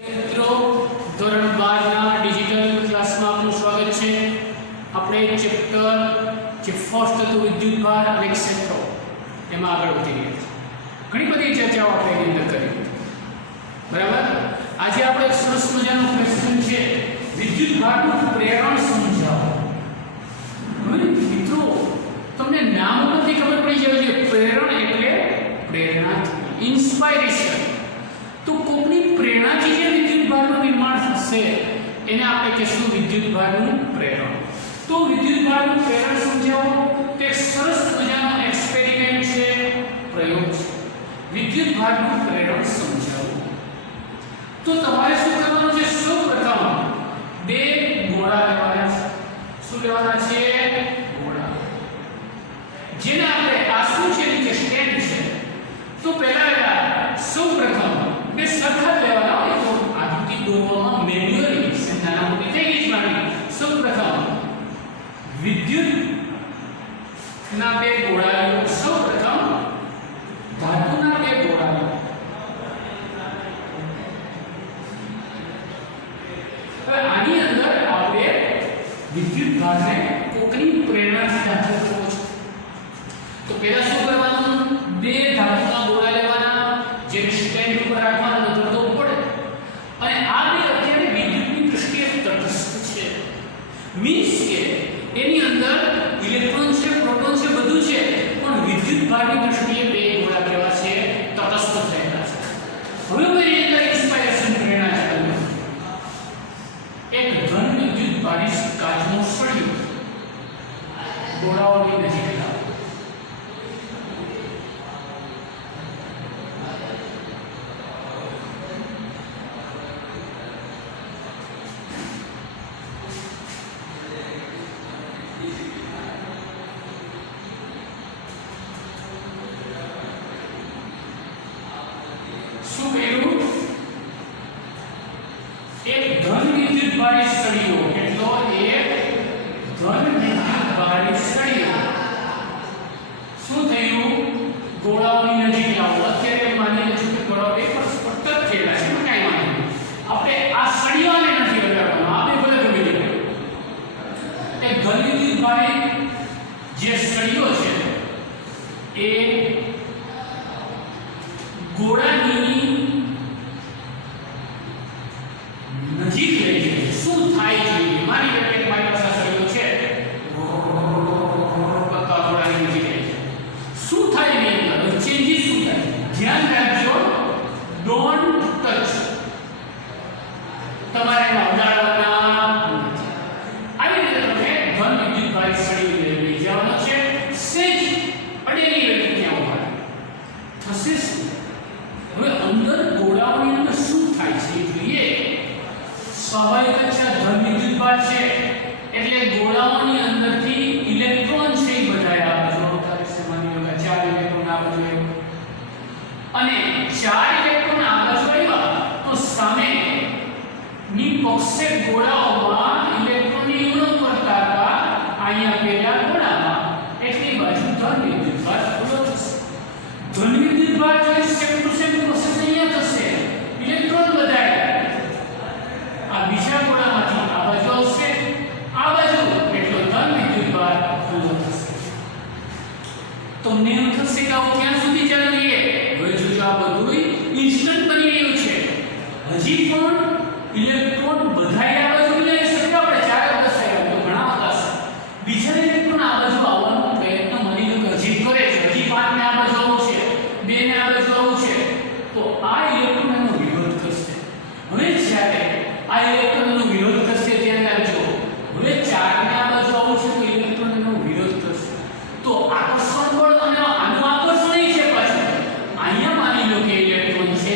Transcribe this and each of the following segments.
મિત્રો ધોરણ 12 ના ડિજિટલ ક્લાસમાં આપનું સ્વાગત છે. આપણે ચેપ્ટર જે ફર્સ્ટ હતું વિદ્યુતભાર અને ક્ષેત્રો એમાં આગળ વધી રહ્યા છીએ. ઘણી બધી ચર્ચાઓ આપણે એની અંદર કરી. બરાબર. આજે આપણે એક સરસ મજાનો ક્વેશ્ચન છે, વિદ્યુતભારનું પ્રેરણ સમજાવો. હવે મિત્રો તમને નામ પરથી ખબર પડી જાય છે પ્રેરણ એટલે પ્રેરણા, ઇન્સ્પાયરેશન. તો કોઈની પ્રેરણાથી જે વિદ્યુતભારનું નિર્માણ થશે એને આપણે કહીશું વિદ્યુતભારનું પ્રેરણ. તો વિદ્યુતભારનું પ્રેરણ સમજાવો તો એક સરસ મજાનો એક્સપેરિમેન્ટ છે, પ્રયોગ છે. વિદ્યુતભારનું પ્રેરણ સમજાવો તો તમારે શું કરવાનું છે? સૌપ્રથમ બે ગોળા લેવાના છે. શું લેવાના છે? ગોળા. જેને આપણે આ શું છે કે સ્ટેન્ડ છે. તો પહેલા સૌપ્રથમ બે સરખા લેવાના હોય તો આકૃતિ દોરવામાં મેન્યુઅલી નાના મોટી થઈ ગઈ છે. સૌપ્રથમ વિદ્યુત ના બે ગોળા લો. સૌપ્રથમ ધાતુના બે ગોળા લો. હવે આની અંદર આપણે વિદ્યુતભારને કોકની પ્રેરણાથી દાખલ કરવો છે. તો પહેલા શું કરવાનું? બે ધાતુના ગોળા લેવાના, જે સ્ટેન્ડ ઉપર રાખવાના, નતર તો પડે. અને આ બે અત્યારે વિદ્યુતની દૃષ્ટિએ તટસ્થ છે. મીન્સ કે એની અંદર ઇલેક્ટ્રોન છે, પ્રોટોન છે, બધું છે, પણ વિદ્યુતભારની દૃષ્ટિએ બે ગોળા કેવા છે? તટસ્થ થયેલા છે. હવે મારી અંદર ઇન્સ્પાયરેશન પ્રેરણા છે. એક ઘન વિદ્યુતભારી કાચનો સળિયો ગોળાઓની નજીક લાવો. શું કર્યું? એક ઘન વિદ્યુતભારી સળિયો, એટલો એક ઘન વિદ્યુતભારી સળિયો શું થયું? ગોળાઓની નજીક લાવો. અત્યારે માની લેજો કે ગોળાઓ એક સ્પષ્ટ થયેલા છે, કાંઈ વાંધો નહીં. આપણે આ સળિયાને નથી લગાડવાનો, આ બે ભલે ગમે તે. એક ઘન વિદ્યુતભારી જે સળિયો છે એ ગોળાની નજીક લઈ જાય. શું થાય છે? મારી પાસે મારી પાસે સળિયો છે, પત્તા ગોળાની નજીક લઈ જાય. શું થાય એની અંદર? ચેન્જીસ શું થાય? ધ્યાન રાખજો, ડોન્ટ ટચ. તમારે એમાં અડાડવાના નથી. આવી રીતે તમે ઘન વિદ્યુતભારી સળિયો લઈ જવાનો છે. સેજ અડેલી રહી ત્યાં ઉભા થશે. શું હવે અંદર ગોળાઓની અંદર શું થાય છે જોઈએ. સ્વાભાવિક છે, ધન વિદ્યુતભાર છે એટલે ગોળાઓની અંદરથી ઇલેક્ટ્રોન છે એ બધા આ બાજુ આવતા રહેશે. માની લો કે 4 ઇલેક્ટ્રોન આ બાજુ આવ્યો અને 4 ઇલેક્ટ્રોન આ બાજુ આવ્યા તો સામે ની પક્ષે ગોળાઓમાં ઇલેક્ટ્રોનની ગુણવત્તા હતા અહીંયા પેલા ગોળામાં, એટલી બાજુ ધન વિદ્યુતભાર પૂરો થશે. ધન વિદ્યુતભાર જે સેમ ટુ સેમ પ્રોસેસ અહીંયા થશે. ઇલેક્ટ્રોન બધાય આ બીજા ગોળામાંથી આ બાજુ આવશે, આ બાજુ, એટલો ધન વિદ્યુતભાર પૂરો થશે. તો નેમ થશે કે આવું ક્યાં સુધી ચાલીએ? હવે જોજો આ બધું ઇન્સ્ટન્ટ બની રહ્યું છે. હજી પણ ઇલેક્ટ્રોન બધાય આ બાજુ લઈ શકે. આપણે 4 10 આવ્યા તો ઘણા હતા છે. બીજા ઇલેક્ટ્રોન આ બાજુ આવવાનો પ્રયત્ન માની લો કે હજી કરે છે. હજી 5 ને આ બાજુ આવવું છે, 2 ને આ બાજુ આવવું છે, તો આ ઇલેક્ટ્રોન એનો વિરોધ કરશે. હવે જ્યારે આ ઇલેક્ટ્રોન એનો વિરોધ કરશે, ધ્યાન રાખજો. હવે 4 ને આ બાજુ આવવું છે તો ઇલેક્ટ્રોન એનો વિરોધ કરશે. તો આકર્ષણ બળ અને આનું આકર્ષણ છે. પાછું અહીંયા માની લો કે ઇલેક્ટ્રોન છે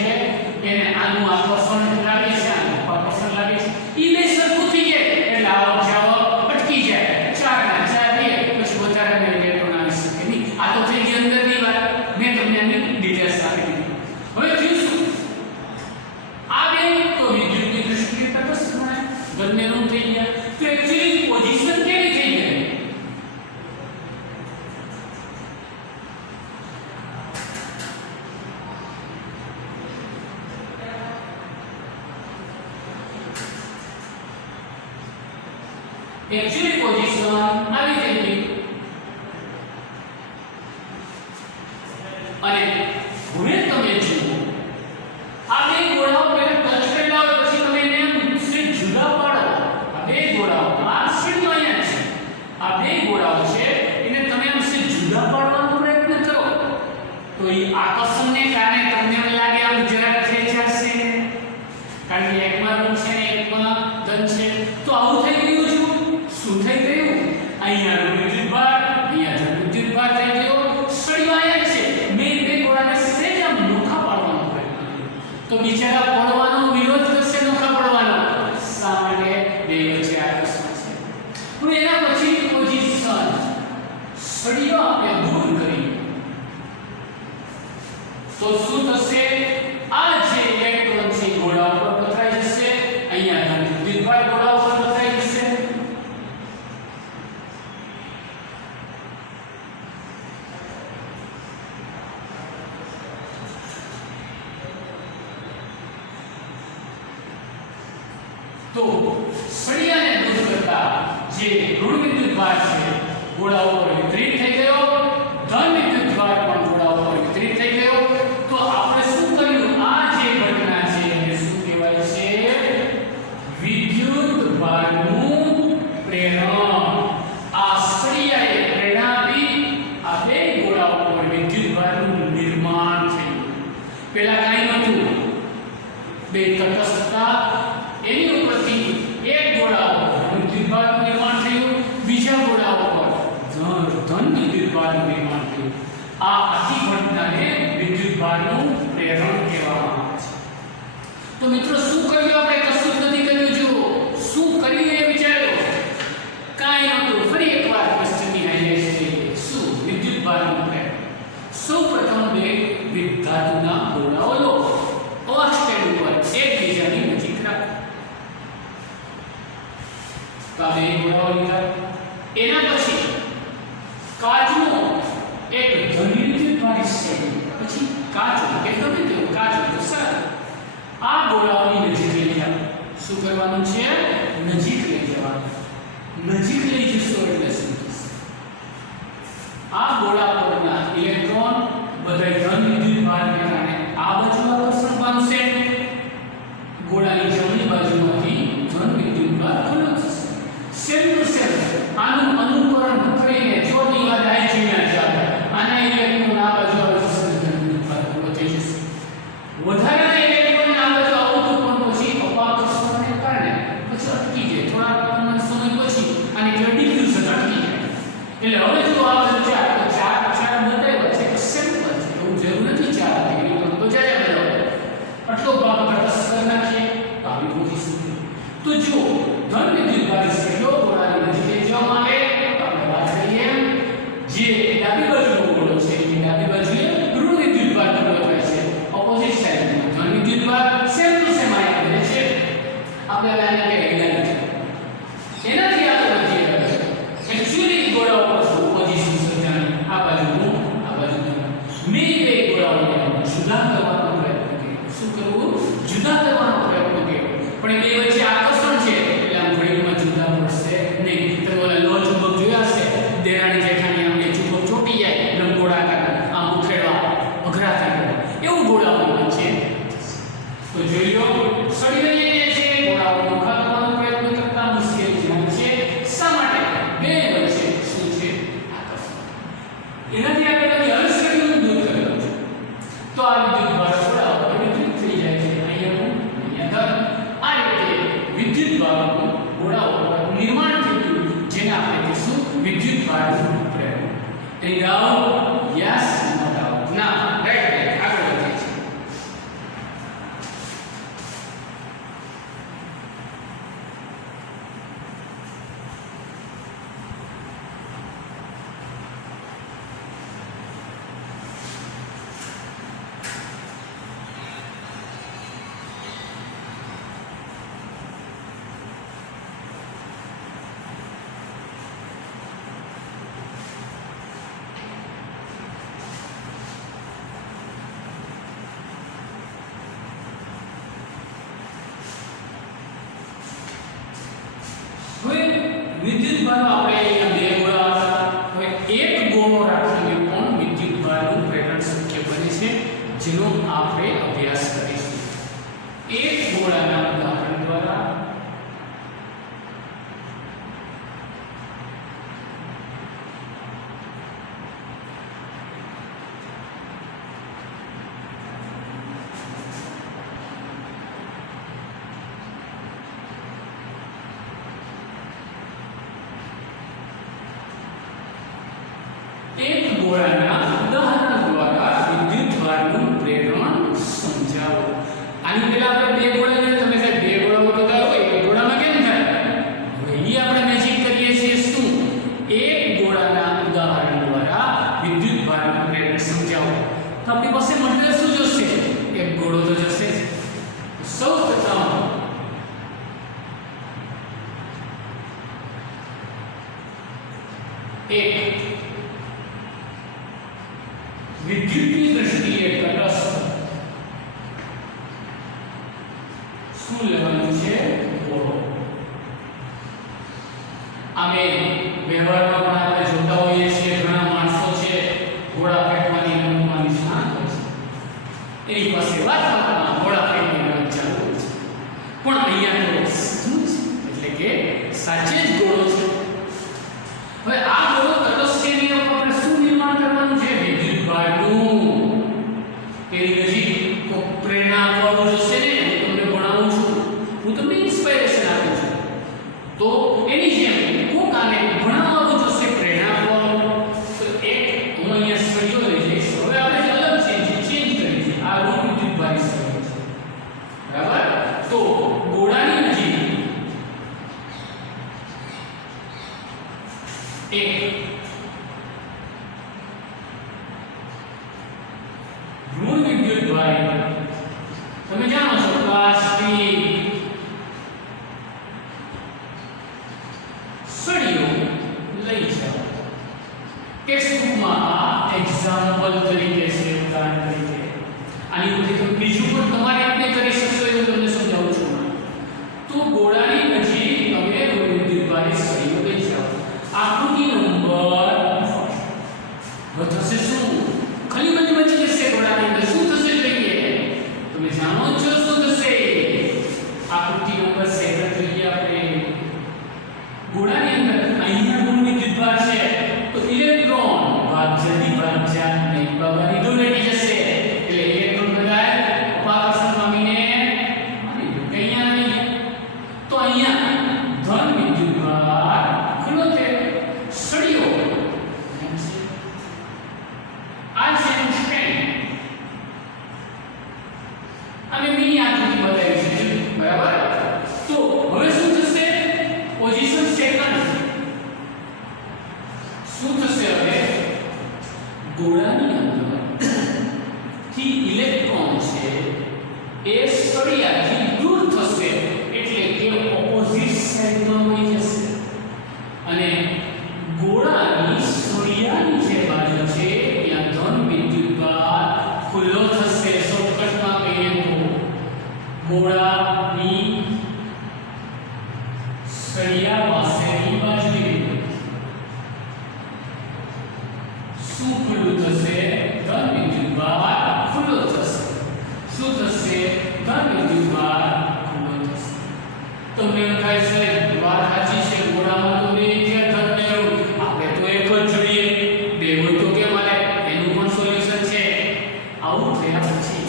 એને આનું આકર્ષણ લાગે છે, આનું આકર્ષણ લાગે છે. ઈ બે સરખું થઈ જાય એટલે આવક જાવક અટકી જાય. 4 ના 4 રહે પછી વધારે ઇલેક્ટ્રોન આવી શકે નહીં. આ તો થઈ ગઈ અંદરની વાત. મેં તમને આની ડિટેલ્સ આપી દીધી. હવે થયું શું? આ બે તો વિદ્યુતની દૃષ્ટિએ તટસ્થ ગણાય, બંનેનું થઈ ગયા. તો એક્ચ્યુઅલી પોઝિશન કેવી થઈ ગઈ? एक्चुअली पोजीशन આવી થઈ ગઈ અને હવે તમે જુઓ આ બે ગોળાઓ પહેલા ટચ કરેલા હોય પછી તમે એને સીટ જુદા પાડો આ બે ગોળાઓ આ સીટ અહીંયા છે આ બે ગોળાઓ છે એને તમે આમ સીટ જુદા પાડવાનો પ્રયત્ન કરો તો એ આકર્ષણને કારણે તમને એમ લાગે આમ જરા ખેંચાશે કારણ કે એકમાં ઋણ છે ને એકમાં ધન છે તો આવું થઈ ગયું છે શું થઈ ગયું અહીંયા ઋણ વિદ્યુતભાર અહીંયા ધન વિદ્યુતભાર થઈ ગયો સળિયો અહીંયા છે મેં બે ગોળાને સહેજ આમ નોખા પાડવાનો પ્રયત્ન કર્યો તો બિચારા પડવાનો વિરોધ કરશે નોખા પડવાનો શા માટે બે વચ્ચે આકર્ષણ છે હવે એના પછી પોઝિશન સળિયો આપણે દૂર કરી તો શું થશે આ જે ઇલેક્ટ્રોન છે ગોળા ઉપર પથરાઈ જશે અહીંયા ધન વિદ્યુતભાર ગોળા ઉપર પથરાઈ જશે તો સળિયાને દૂર કરતા જે ઋણ વિદ્યુતભાર છે ગોળા ઉપર વિતરિત થઈ ગયો ધન વિદ્યુતભાર પણ ગોળા ઉપર વિતરિત થઈ ગયો તો આપણે શું કર્યું આ જે ઘટના છે એને શું કહેવાય છે વિદ્યુતભારનું પ્રેરણ આ સળિયાએ પ્રેરણા આપી આ બે ગોળા ઉપર વિદ્યુતભારનું નિર્માણ થયું પહેલા કાંઈ નહોતું બે તટસ્થતા એની ઉપરથી એક ગોળા ઉપર વિદ્યુતભારનું નિર્માણ થયું બીજા ગોળા ઉપર ધન વિદ્યુતભારનું નિર્માણ થયું આ આખી ઘટનાને વિદ્યુતભારનું પ્રેરણ કહેવામાં આવે છે તો મિત્રો શું કર્યું આપણે કશું જ નથી કર્યું જો શું કર્યું એ વિચારો કાંઈ નહોતું ફરી એકવાર ક્વેશ્ચનની હાઈલાઇટ કરીએ શું વિદ્યુતભારનું પ્રેરણ સૌપ્રથમ બે વિધાતુના ગોળાઓ લો ઓર સ્ટેન્ડ ઉપર એકબીજાની નજીક રાખો તો આ બે ગોળાઓ લીધા એના પછી કાચનો એક ધન વિદ્યુતભાર છે પછી કાચનો કેટલો વિદ્યુત કાચનો તો સર આ ગોળાઓની નજીક લઈ જાઓ શું કરવાનું છે નજીક લઈ જવાનું નજીક લઈ જશો એટલે શું થશે આ ગોળા પરના ઇલેક્ટ્રોન બધા ધન વિદ્યુતભારને કારણે આ બાજુ આકર્ષણ પામશે ગોળાની જમણી બાજુમાંથી ધન વિદ્યુતભાર ખુલ્લું થશે સેમ ટુ સેમ આનું અનુકરણ કરીને જો દીવાલ આઈ જઈને ચાલે આના ઇલેક્ટ્રોન આ બાજુ આવે છે ધન વિદ્યુતભાર ખુલ્લો થઈ જશે વધારાના ઇલેક્ટ્રોન આ બાજુ આવું તો પણ પછી અપાકર્ષણને કારણે પછી અટકી જાય થોડા સમય પછી આની જો ડિફ્યુઝન અટકી જાય એટલે હવે જો આ બાજુ ચાર તો ચાર બતાવ્યા છે સિમ્પલ છે એવું જરૂર નથી ચાર ઇલેક્ટ્રોન તો જાય બરાબર આટલો ભાગ ઘટસ્થ નાખીએ તો આવી પોઝિશન તો જો ધન વિદ્યુતભાર સળિયો ગોળાની નજીક જવામાં આવે તો આપણે વાત કરીએ જે ડાબી બાજુનો ગોળો છે એ ડાબી બાજુએ ઋણ વિદ્યુતભાર દર્શાવે છે ઓપોઝિટ સાઈડમાં ધન વિદ્યુતભાર સેમ ટુ સેમ આયા કરે છે આપણે હવે આને કે હિલાવી એનાથી આગળ વધીએ એક્ચ્યુઅલી ગોળા ઉપર પોઝિશન સર્જાણી આ બાજુનું આ બાજુનું મેં બે ગોળાઓને જુદા કરવાનો પ્રયત્ન કર્યો શું કરવું જુદા કરવાનો પ્રયત્ન કર્યો પણ એ બે વચ્ચે આકર્ષણ છે એટલે આમ ઘડીમાં જુદા પડશે નહીં તમે ઓલા લો ચુંબક જોયા હશે દેરાણી જેઠાણી આમ બે ચુંબક ચોટી જાય લંબગોળાકાર આમ ઉખેડવા અઘરા થઈ ગયા એવું ગોળાઓ વચ્ચે તો જોઈ લો સળિયો એ છે ગોળાઓ નોખા કરવાનો પ્રયત્ન કરતા મુશ્કેલ છે શા માટે બે વચ્ચે શું છે આકર્ષણ એનાથી આપણે કઈ અલસળિયું દૂર કરેલું છે તો આ વિદ્યુતભાર ગોળાઓ પર વિદ્યુત થઈ જાય છે અહીંયા ધન આ રીતે વિદ્યુતભારનું ગોળાઓ પર નિર્માણ થયું જેને આપણે કહીશું વિદ્યુતભારનું પ્રેરણ એની ડાઉટ યસ નો ડાઉટ ના રાઈટ આગળ વધીએ છીએ વિદ્યુત ભાર આપણે અહીંયા બે ગોળા હતા. હવે એક ગોળો રાખીને પણ વિદ્યુત ભારનું પ્રેરણ શક્ય બને છે, જેનો આપણે અભ્યાસ કરીશું. એક ગોળાના ઉદાહરણ દ્વારા એક ગોળાના ઉદાહરણ દ્વારા વિદ્યુત ભારનું પ્રેરણ સમજાવો. આની પહેલા આપણે બે ગોળા લઈએ. તમે સાહેબ બે ગોળામાં બતાવો, એક ગોળામાં કેમ થાય? હવે એ આપણે મેજિક કરીએ છીએ. શું? એક ગોળાના ઉદાહરણ દ્વારા વિદ્યુત ભારનું પ્રેરણ સમજાવો. તો આપણી પાસે મટીરીયલ શું જશે? એક ગોળો તો જશે જ. સૌપ્રથમ એક વિદ્યુતની દ્રષ્ટિએ તટસ્થ શું લેવાનું છે? ગોળો. અમે વ્યવહારમાં પણ આપણે જોતા હોઈએ છીએ, ઘણા માણસો છે ગોળા ફેંકવાની રમતમાં નિષ્ણાત હોય છે. એની પાસે વાતમાં ગોળા ફેંકવાની રમત ચાલુ હોય છે. પણ અહીંયા તો શું છે? એટલે કે સાચે જ ગોળો છે. હવે આ ગોળો તટસ્થ છે, એની ઉપર આપણે શું નિર્માણ કરવાનું છે? વિદ્યુત ભારનું. એની નજીક તો પ્રેરણા આપવાનું જશે ને. હું તમને ભણાવું છું, હું તમને ઇન્સ્પિરેશન આપું છું. તો એની જેમ કોક આને ભણાવવાનું જશે, પ્રેરણા આપવાનું. તો એક હું અહીંયા સળિયો લઈ જઈશ. હવે આપણે અલગ ચેન્જ કરી છે. આ ઋણ વિદ્યુત ભારી સળિયો છે, બરાબર? તો ગોળાની નજીક એક ઋણ વિદ્યુત ભારી, તમે જાણો છો પ્લાસ્ટિક સળિયો લઈ જાઓ. ટેક્સ્ટબુકમાં આ એક્ઝામ્પલ તરીકે છે, ઉદાહરણ તરીકે. આની ઉપરથી તમે બીજું પણ તમારે આપણે કરી શકશો એવું તમને સમજાવું છું. તો ગોળાની નજીક તમે ઋણ વિદ્યુત ભારી સળિયો લઈ જાઓ. આકૃતિ નંબર થશે શું? ખાલી બચી જશે. ગોળાની અંદર શું થશે જોઈએ? તમે જાણો છો શું થશે? આકૃતિ નંબર 7 જોઈએ આપણે. ગોળાની અંદર અહીંયા ઋણ વિદ્યુત ભાર છે, તો ઇલેક્ટ્રોન ભાગ્યથી ભાગ્યા નહીં બાબાની દૂર રહી જશે. એટલે ઇલેક્ટ્રોન બધાય અપાકર્ષણ પામીને અહીંયા નહીં. તો અહીંયા ધન વિદ્યુત ભાર ખુલ્લો છે, સળિયો આ છે સ્ટ્રેન્ડ. અને મિની આકૃતિ બતાવી છે, બરાબર? તો હવે શું થશે? પોઝિશન સેકન્ડ શું થશે? હવે ગોળાની અંદર થી ઇલેક્ટ્રોન છે એ સળિયાથી દૂર થશે, એટલે કે ઓપોઝિટ સાઈડમાં વહી જશે. અને ગોળાની સળિયાની જે બાજુ છે ત્યાં ધન વિદ્યુત ભાર ખુલ્લો થશે. શોર્ટકટમાં કહીએ તો ગોળાની સળિયા પાસેની બાજુએ શું ખુલ્લું થશે? ધન વિદ્યુત ભાર ખુલ્લો થશે. શું થશે? ધન વિદ્યુત ભાર ખુલ્લો થશે. તમને એમ થાય છે વાત સાચી છે, ગોળામાં તો બે છે, ધન ને ઋણ. આપણે તો એક જ જોઈએ, બે હોય તો કેમ હાલે? એનું પણ સોલ્યુશન છે. આવું થયા પછી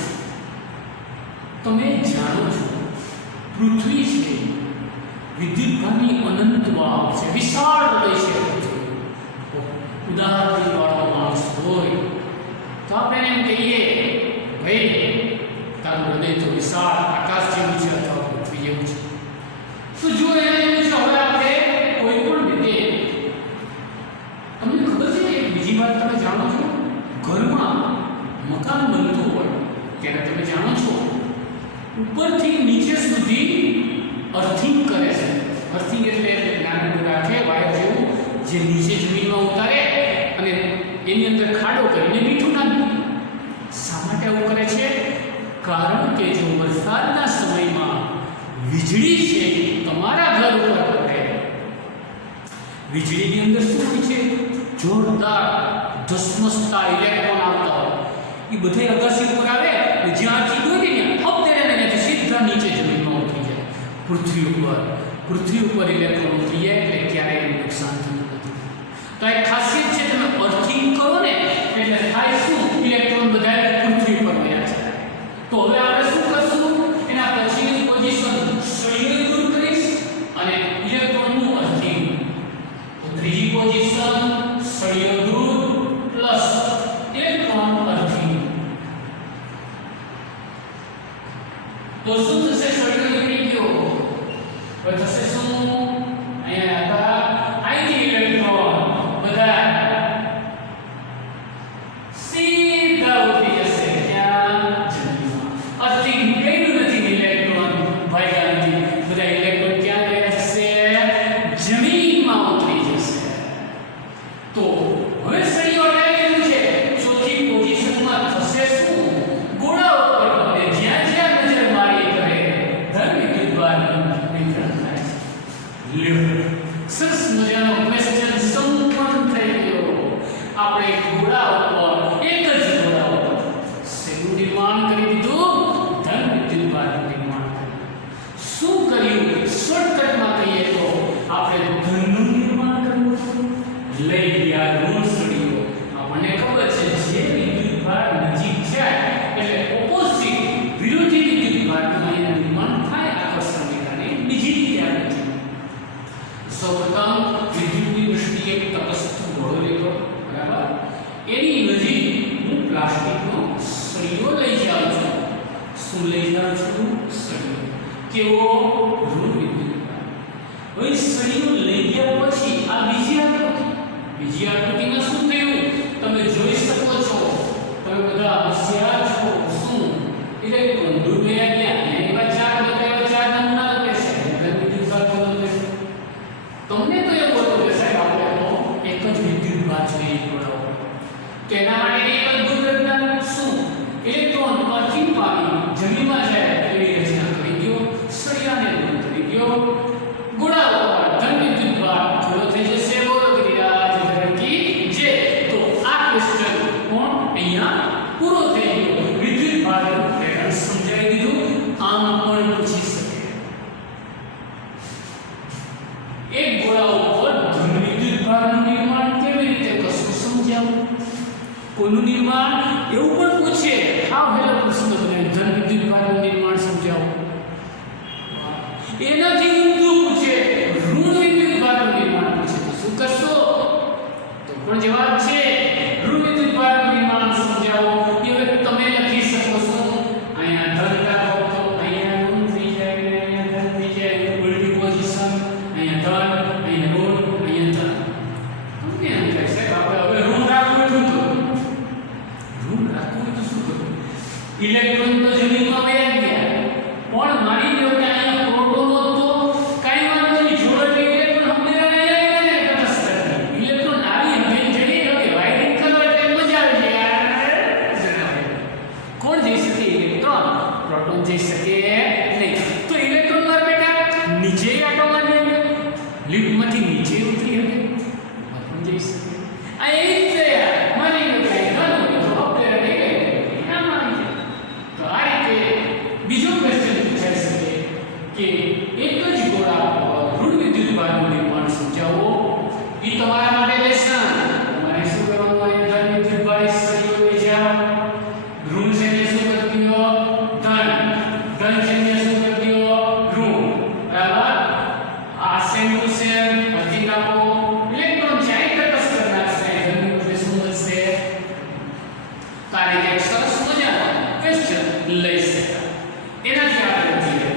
તમે જાણો છો પૃથ્વી છે વિદ્યુત ભારની અનંત વાહક છે, વિશાળ હૃદય છે પૃથ્વી. ઉદાહરણ વાળો માણસ હોય તો આપણે એમ કહીએ, ભાઈ તારું હૃદય તો વિશાળ આકાશ જેવું છે અથવા પૃથ્વી જેવું છે. તો જો એના જેવું છે, હવે આપણે કોઈ પણ રીતે તમને ખબર છે એક બીજી વાત તમે જાણો છો, ઘરમાં મકાન બનતું હોય ત્યારે તમે જાણો છો ઉપરથી નીચે સુધી અર્થિંગ કરે છે. અર્થિંગ એટલે નાનું રાખે વાયર જેવું, જે નીચે જમીનમાં ઉતારે અને એની અંદર ખાડો કરીને મીઠું નાખે. શા માટે આવું કરે છે? કારણ કે જો વરસાદના સમયમાં વીજળી છે તમારા ઘર ઉપર પડે વીજળીની અંદર શું હોય છે? જોરદાર ધસમસતા ઇલેક્ટ્રોન આવતા હોય. એ બધા અગાસી ઉપર આવે અને જ્યાંથી દોરીને હપ્તે ત્યાંથી સીધા નીચે જમીનમાં ઉતરી જાય. પૃથ્વી ઉપર ઇલેક્ટ્રોન ઉતરી જાય એટલે ક્યારેય નુકસાન થતું નથી. તો એક ખાસિયત છે, તમે અર્થિંગ કરો ને એટલે થાય શું? ઇલેક્ટ્રોન બધા પૃથ્વી પર વયા જાય. તો હવે આપણે શું કરશું? એના પછીની પોઝિશન સળિયો દૂર કરીશ અને ઇલેક્ટ્રોનનું અર્થિંગ. તો ત્રીજી પોઝિશન સળિયો દૂર પ્લસ ઇલેક્ટ્રોન અર્થિંગ. તો શું થશે? સળિયો નીકળી ગયો. હવે થશે શું? અહીંયા હતા આઈટી ઇલેક્ટ્રોન બધા સીધા ઉતરી જશે. ક્યાં? જમીનમાં. અર્થિંગ કર્યું નથી ઇલેક્ટ્રોન ભાગ્યા નથી. બધા ઇલેક્ટ્રોન ક્યાં ગયા જશે? જમીનમાં ઉતરી જશે. તો હવે સળિયો અટાયેલું છે. ચોથી પોઝિશનમાં થશે શું? ગોળા ઉપર તમને જ્યાં જ્યાં નજર મારી કરે ધન વિદ્યુતભારનું વિતરણ થાય છે. લ્યો, સરસ મજાનો ક્વેશ્ચન સંપન્ન થઈ ગયો. આપણે એક ગોળા ઉપર, એક જ ગોળા ઉપર શેનું નિર્માણ કરી દીધું? ધન વિદ્યુતભારનું નિર્માણ કર્યું. શું કર્યું? શોર્ટકટમાં કહીએ તો આપણે ધનનું નિર્માણ કર્યું હતું. લઈ ગયા ઋણ સળિયો. આપણને ખબર છે જે વિદ્યુતભાર નજીક જાય એટલે ઓપોઝિટ વિરોધી વિદ્યુતભારનું અહીંયા નિર્માણ થાય. આકર્ષણને કારણે બીજી રીતે આવે છે. સૌપ્રથમ વિદ્યુતની દૃષ્ટિએ તટસ્થ ગોળો લીધો, બરાબર? એની નજીક હું પ્લાસ્ટિકનો સળિયો લઈ જાઉં છું. શું લઈ જાઉં છું? સળિયો. કેવો? ઋણ વિદ્યુતભાર. હવે સળિયો લઈ ગયા પછી આ બીજી આકૃતિમાં શું થયું? તમે જોઈ શકો છો. તમે બધા હોશિયાર છો. શું? ઇલેક્ટ્રોન દૂર ગયા ગયા અને એવા ચાર બતાવ્યા, ચાર નમૂના લેશે ધન વિદ્યુતભાર બોલો લેશે. તમને તો એવું હતું કે સાહેબ આપણે તો એક જ વિદ્યુતભાર જોઈએ ગોળાઓ. તો એના માટે એક અદ્ભુત રચના શું? ઇલેક્ટ્રોન અર્થિંગ પામી જમીનમાં જાય એવી રચના કરી દો. સળિયાને દૂર કરી દો. ગોળા ઉપર ધન વિદ્યુતભાર થોડો થઈ જશે. બોલો ગિરિરાજ ધરકી જે. તો આ ક્વેશ્ચન કોણ અહીંયા પૂરો થઈ ગયો. વિદ્યુતભારનું પેટર્ન સમજાવી દીધું. આમ પણ પૂછી શકે. એક ગોળા ઉપર ધન વિદ્યુતભારનું નિર્માણ કેવી રીતે કરશું સમજાવો. કોનું નિર્માણ? એવું પણ પૂછે. હાવ હેલો પ્રશ્ન બને. ધન વિદ્યુતભારનું નિર્માણ સમજાવો. એનાથી ઊંધું પૂછે. ઋણ વિદ્યુતભારનું નિર્માણ પૂછે તો શું કરશો? તો પણ જવાબ છે ઋણ વિદ્યુતભારનું નિર્માણ સમજાવો. હવે તમે લખી શકો છો. અહીંયા ધન રાખો તો અહીંયા ઋણ થઈ જાય ને અહીંયા ધન થઈ જાય. ઉલટી પોઝિશન. અહીંયા ધન, અહીંયા ઋણ, અહીંયા ધન. તમને એમ કહે સાહેબ આપણે હવે ઋણ રાખવું એટલું તો ઋણ રાખવું તો શું કરવું? ઇલેક્ટ્રોન તો જમીનમાં વયા ગયા. પણ માની લો કે અહીંયા પ્રોટોનો તો કાઈ વાંધો નહીં. જોડે ઇલેક્ટ્રોન હમણાં આવ્યા ને તટસ્થ ઇલેક્ટ્રોન આવી હમે જઈ શકે. વાયરિંગ કરો એટલે મજા આવી જાય. કોણ જઈ શકે? ઇલેક્ટ્રોન. પ્રોટોન જઈ શકે નહીં. તો ઇલેક્ટ્રોન માર બેટા નીચે આટો મારી શકે. લિફ્ટમાંથી નીચે ઉતરી શકે. પણ જઈ શકે. આ એ રીતે માની લો કે ધન હોય તો હપ્તે રહી ગઈ. આમ આવી જાય. તો આ રીતે બીજો ક્વેશ્ચન પૂછાઈ શકે કે એક જ ગોળા પર ઋણ વિદ્યુતભારનું નિર્માણ સમજાવો. એ તમારા માટે લેસન. તમારે શું કરવાનું હોય? ધન વિદ્યુતભાર સળિયો લઈ જાઓ. ઋણ છે ને શું કરી દો? ધન. ધન છે ને શું કરી દો? ઋણ. બરાબર? આ સેમ ટુ સેમ અર્થિંગ આપો. ઇલેક્ટ્રોન જાય તટસ્થ કરનાર છે. ધનની બદલે શું મળશે? તો આ રીતે એક સરસ મજાનો ક્વેશ્ચન લઈ શકાય. એનાથી આપણે જોઈએ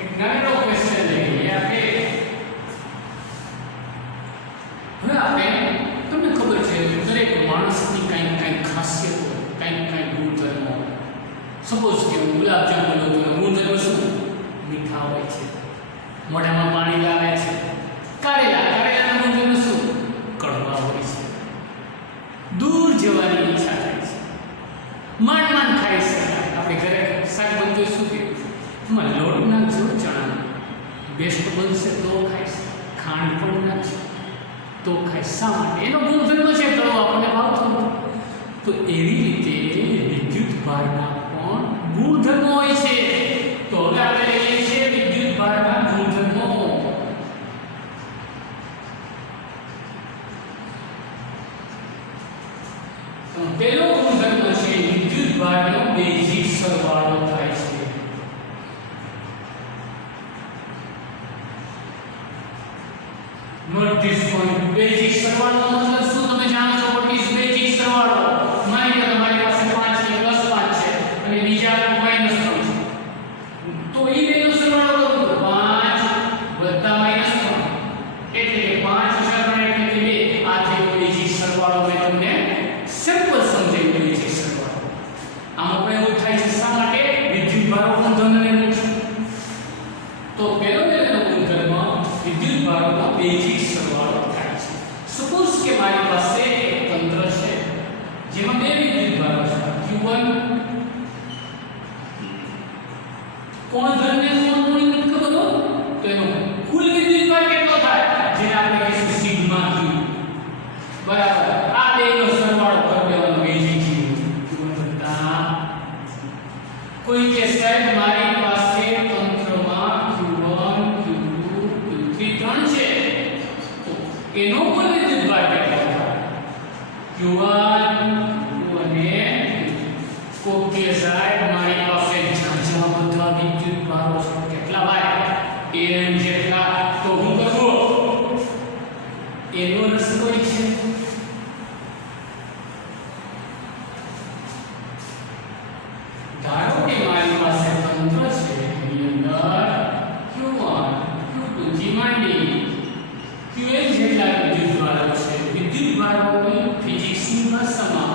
એક નાનો ક્વેશ્ચન લઈએ આપણે. હવે આપણે તમને ખબર છે દરેક માણસની કંઈક ખાસિયત હોય, કંઈક ગુણધર્મ હોય. સપોઝ કે ગુલાબ જાંબુ લો તો ગુણધર્મ શું? મીઠા હોય છે, મોઢામાં પાણી લાવે છે, બેસ્ટ બનશે તો ખાઈશ, ખાંડ પણ નથી તો ખાઈશ. શા માટે? એનો ગુણધર્મ છે કડવો, આપણને ભાવતો નથી. તો એવી રીતે વિદ્યુત ભારના પણ ગુણધર્મો હોય છે. તો હવે આપણે લઈએ છીએ વિદ્યુત ભારના ગુણધર્મો. પહેલો ગુણધર્મ છે વિદ્યુત ભારનો બેઝિક સરવાળો થાય છે. Not this point. બેઝિક સરવાળો મતલબ શું તમે જાણો છો? વોટ ઇઝ બેઝિક સરવાળો? માની લો તમારી પાસે 5 છે, +5 છે અને બીજા -3 છે. તો એ બેનો સરવાળો કરો 5 + -3 એટલે કે 5 + 3 એટલે કે 2. આ થયો બેઝિક સરવાળો. મેં તમને સિમ્પલ સમજાવી બેઝિક સરવાળો. આમાં પણ એવું થાય છે. શા માટે? વિદ્યુત ભારો પણ ધન અને ઋણ છે. તો પહેલો ગુણધર્મ વિદ્યુત ભારોનો બેઝિક સરવાળો થાય છે. સપોઝ કે મારી પાસે એક તંત્ર છે જેમાં બે વિદ્યુત ભારો છે Q1 કોણ ધન ને કોણ ઋણ ખબર હો તો એનો કુલ વિદ્યુત ભાર કેટલો થાય? જેને આપણે કહીશું સિગ્મા Q બરાબર. આ બેનો સરવાળો કરી દેવાનો બેઝિક Q1 વત્તા કોઈ કે સાહેબ મારી પાસે તંત્રમાં Q1 Q2 Q3 3 છે તો એનો કુલ વિદ્યુત ભાર કેટલો થાય? Q1 Q2 અને કોકે સાહેબ મારી પાસે ઝાઝા બધા વિદ્યુત ભારો છે. કેટલા ભાઈ? n જેટલા. તો હું કરું એનો રસ્તો છે ધારો કે મારી પાસે તંત્ર છે એની અંદર Q1 Q2 થી માંડી Qn જેટલા વિદ્યુત ભારો છે. વિદ્યુત ભારોની ફિઝિક્સની ભાષામાં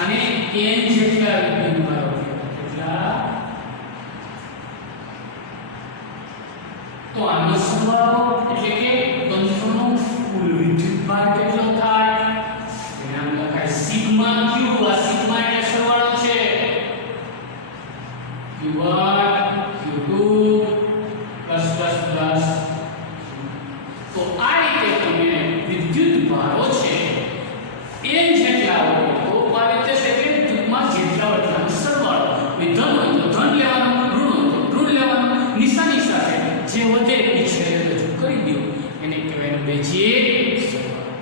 અને n જેટલા વિદ્યુત ભારો કેટલા? તો આનો સરવાળો એટલે કે તંત્રનો કુલ વિદ્યુત ભાર કેટલો થાય? એને આમ લખાય સિગ્મા Q. આ સિગ્મા એટલે સરવાળો છે. Q1 Q2 plus. તો આ રીતે તમે વિદ્યુત ભારો છે n જેટલા હોય તો આ રીતે છે કે ટૂંકમાં જેટલા વટાનો સરવાળો. ધન હોય તો ધન લેવાનું, ઋણ હોય તો ઋણ લેવાનું. નિશાની સાથે જે વધે એ છેડે રજૂ કરી દો, એને કહેવાય બેઝિક સરવાળો.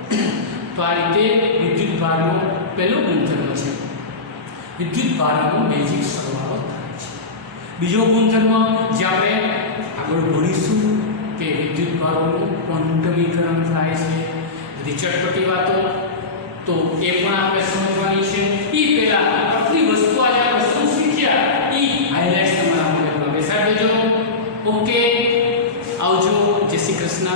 તો આ રીતે વિદ્યુત ભારનો પહેલો ગુણધર્મ છે વિદ્યુત ભારનો બેઝિક સરવાળો થાય છે. બીજો ગુણધર્મ જે આપણે આગળ ભણીશું કે વિદ્યુત ભારોનું ક્વોન્ટમીકરણ થાય છે. બધી ચટપટી વાતો તો એ પણ આપણે સમજવાની છે. એ પહેલા આટલી વસ્તુ આજે આપણે શું શીખ્યા એ હાઇલાઇટ્સ તમારા મગજમાં બેસાડી દેજો. ઓકે, આવજો. જય શ્રી કૃષ્ણ.